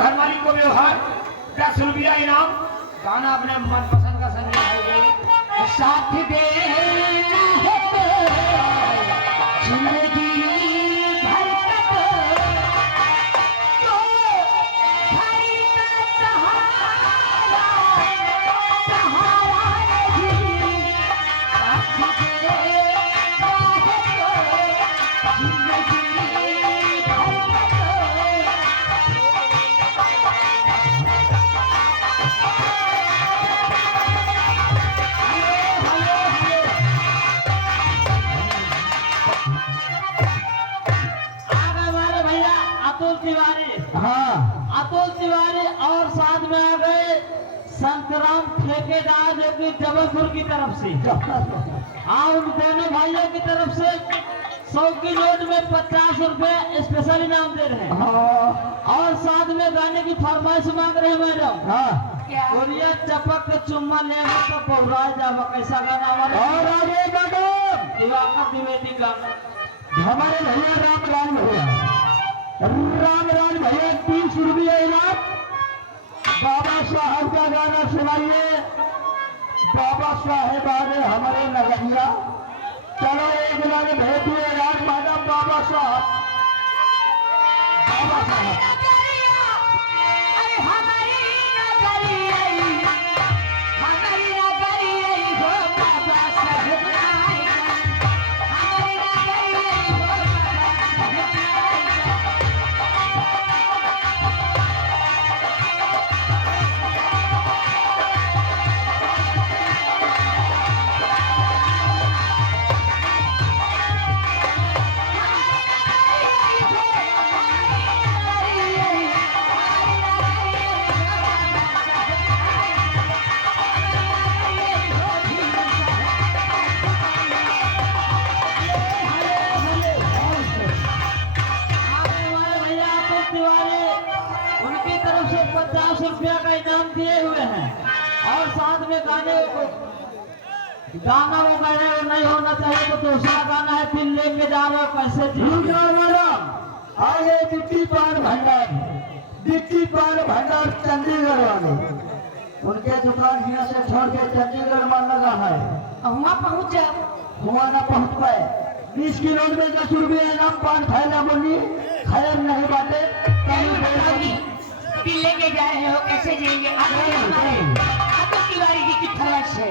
घर मालिक को व्यवहार 10 रुपया इनाम। गाना अपने मनपसंद का संगीत साथ दे जिंदगी अतुल तिवारी और साथ में आ गए संतराम ठेकेदार जो कि जबलपुर की तरफ से। हाँ, उन दोनों भाइयों की तरफ से 100 की नोट में 50 रुपए स्पेशल इनाम दे रहे हैं। और साथ में गाने की फरमाइश मांग रहे हैं मैडम। बोलिए चपक के चुम्मा लेगा तो पौरा जावा, कैसा गाना हमारे और आगे मैडम दिवाकर द्विवेदी गाना हमारे भैया राम भैया 30 रुपये इनाम। बाबा साहब का गाना सुनाइए। बाबा साहेब आ गए हमारे नगरिया। चलो एक गाने भेज दिए राज मैडम। बाबा साहब गाना वो मैंने नहीं होना चाहिए तो दूसरा गाना है फिर लेके जा रहे कैसे मैडम। आगे बिक्की पान भंडार चंडीगढ़ वाले उनके दुकान यहाँ से छोड़ के चंडीगढ़ में लगा है। वहाँ पहुँच जाए वहाँ ना पहुँच पाए। 20 किलो में 10 रुपये इनाम। पान फैला बोली खैर नहीं बाटे फिर लेके जा रहे हो कैसे जाएंगे। अतुल तिवारी जी की फरमाइश है।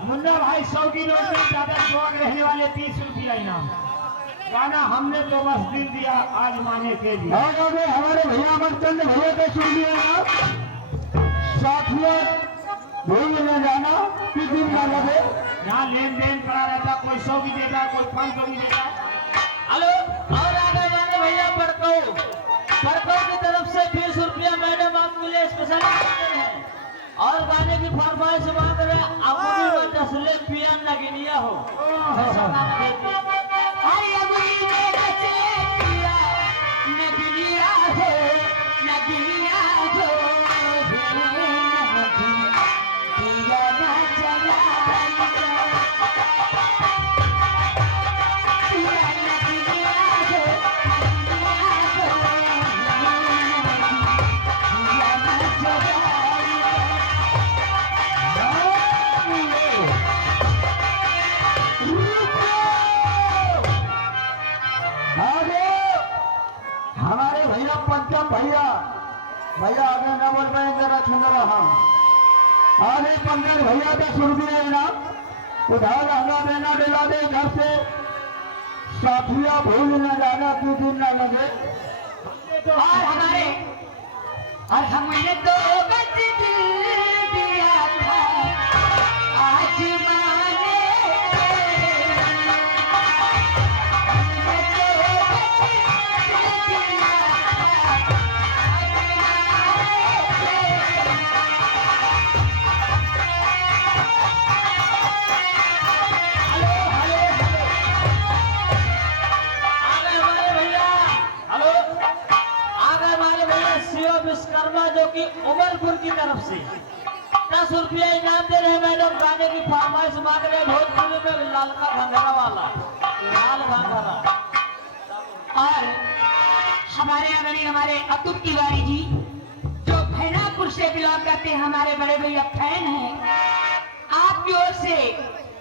मुन्ना भाई 100 की नोट में ज्यादा शौक रहने वाले 30 रुपया इनाम। गाना हमने तो बस दिल दिया आज माने के लिए। हमारे भैया अमरचंद भैया के सुन लिया साथियों भूल न जाना कि दिन ना लगे। यहाँ लेन देन पड़ा रहता, कोई 100 भी देता कोई 500 भी देता। हेलो और आगे जाने भैया पड़को की तरफ से 20 रुपया मैडम आपके लिए स्पेशल है। और गाने की फरमाइश मांग रहे अपनी जसले पिया नगिनिया हो। नगिनिया हो आगे पंकज भैया 10 रुपये इनाम। उधार लहंगा देना दिला दे घर से, साथिया भूल न जाना तू दिन न लगे। और हमारे और हमने तो बच दिल दिया था आज माने, हमने तो बच दिल दिया था विश्वकर्मा जो कि उमरपुर की तरफ से 10 रुपया इनाम दे रहे हैं। मैडम गाने की फरमाइश मांग रहे हैं भोजपुरी में लाल का घंघरा वाला, लाल घंघरा। और हमारे आदरणीय हमारे अतुल तिवारी जी जो फैनापुर से बिलोंग करते हैं, हमारे बड़े भैया फैन हैं, आपकी ओर से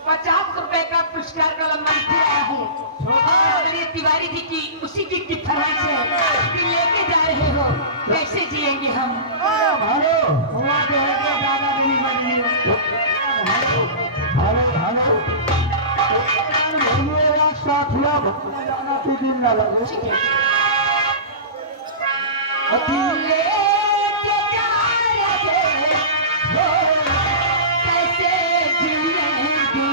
50 रुपए का पुरस्कार का लंबन किया है। और आदरणीय तिवारी जी की उसी की फरमाइश है कि लेके जा रहे हो, कैसे जिएंगे हम। हेलो हुआ तो है कि ज्यादा नहीं बनी हेलो हेलो भूलिएगा साथिया भूल न जाना तू दिन न लगे। लेके जा रहे हो, कैसे जिएंगे।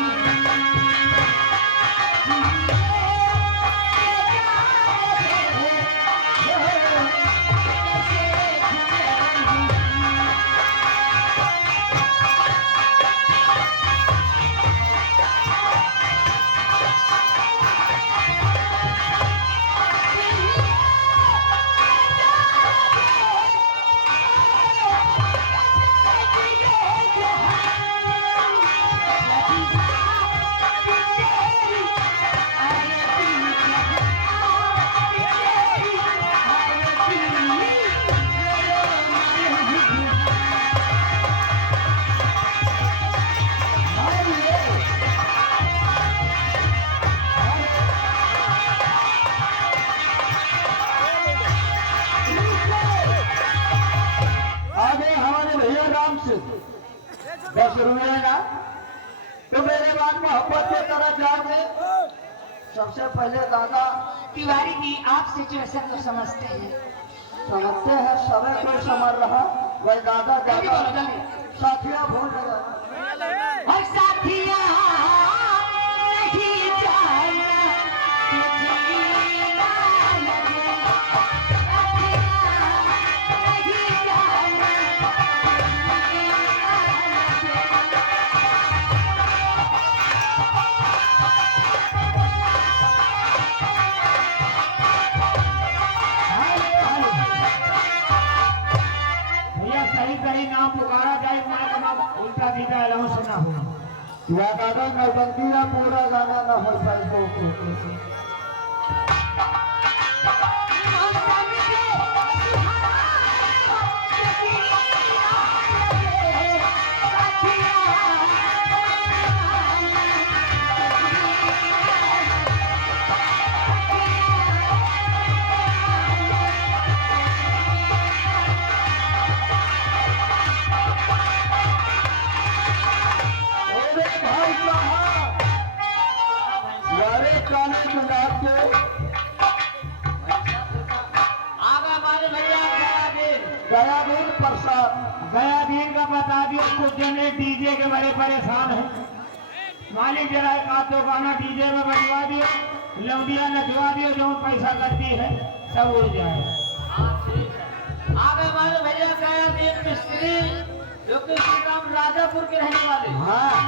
आगे हमारे भैया राम से 10 रुपये ना, तो मेरे बाद मोहब्बत के तरह जाओगे। सबसे पहले दादा तिवारी जी आप सिचुएशन को समझते हैं। समझते हैं, समय कोई समझ रहा वही दादा जल्दी बोलो, जाता जल्दी। साथिया भूल गया। और साथिया नहीं जाना कि जीना लगे, साथिया नहीं जाना कि जीना लगे। भैया सही सही नाम पुकारा जाए, माँ का नाम उल्टा सीधा अनाउंस ना हो। या दादा नौबंदी ना पूरा गाना ना हो पाए तो भाई साहब यारे काले चुनाव के आगे हमारे भैया दयावीर प्रसाद गया दिन का बता दियो, कुछ जने डीजे के बड़े परेशान है। मालिक जरा एक आध दो गाना डीजे में बजवा दियो, लौंडिया नचवा दियो, जो पैसा करती है सब उड़ जाए। आगे हमारे भैया गया दिन मिस्त्री जो कि श्री राम राजापुर के रहने वाले, हाँ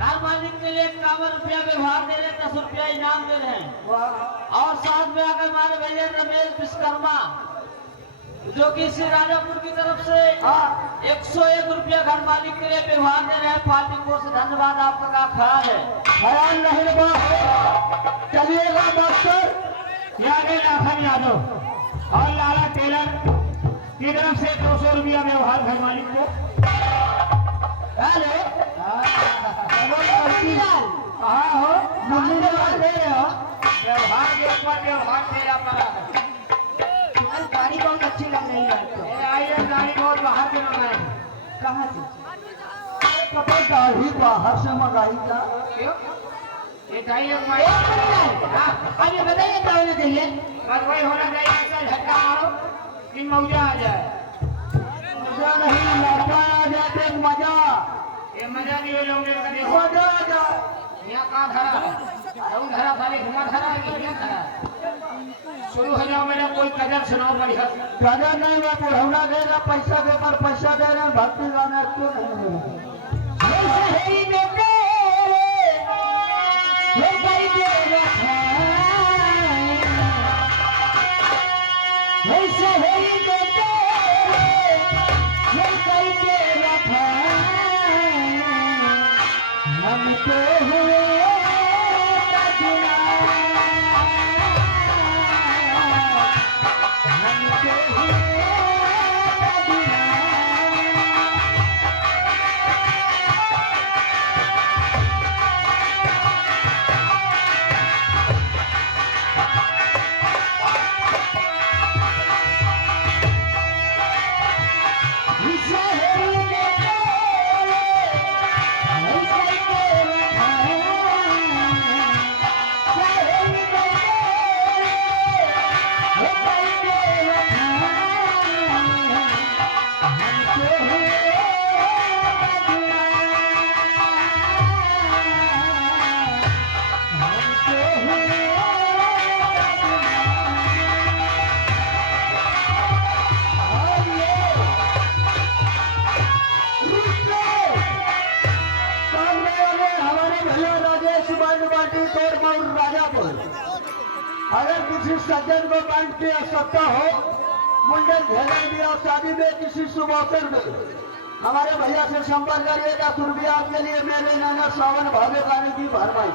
हर मालिक के लिए 51 रुपया व्यवहार दे रहे, 10 रुपया इनाम दे रहे हैं। और साथ में आकर हमारे भैया रमेश विश्वकर्मा जो कि श्री राजापुर की तरफ से 101 रुपया घर मालिक के लिए व्यवहार दे रहे हैं। पार्टी को से धन्यवाद आपका का ख्याल है। ख्याल नहीं बा चलिएगा मास्टर। यादव लाखन यादव और लाला टेलर की तरफ से 200 रुपया व्यवहार घर मालिक को। हेलो कहाँ हो? मम्मी ने बात दे रहे हो। व्यवहार के ऊपर व्यवहार तेरा पड़ा है। गाड़ी बहुत अच्छी लग रही है आपको। ये आइए गाड़ी बहुत बाहर से मंगाए हैं। कहाँ से? तो दाढ़ी बाहर से मंगाई था। क्यों? ये दाई एक माई एक मिनट, अब ये बताइए क्या होना चाहिए? बस वही होना चाहिए, ऐसा झटका मारो कि मौजा आ जाए। मजा नहीं, लापा आ जाते मजा, ये मजा नहीं हो लोगे का देखो। मजा आ जाए। यहाँ कहाँ धरा है? कौन धरा साले घुमा धरा है कि यहाँ धरा है? शुरू हो जाओ, मेरा कोई कदर सुनाओ बढ़िया। कदर नहीं, मैं बुढ़ौना दे रहा, पैसा देकर पैसा दे रहे हैं, भक्ति गाना क्यों नहीं दे रहे? जैसे ही देते ये कई देगा जैसे ही देते ये कई देगा हम तो हुए अगर किसी सज्जन को बैंक की आवश्यकता हो, मुंडन घेरन भी और शादी में किसी शुभ अवसर में हमारे भैया से संपर्क करिए। 10 रुपया आपके लिए मेरे नाना सावन भावे गाने की भरमाई।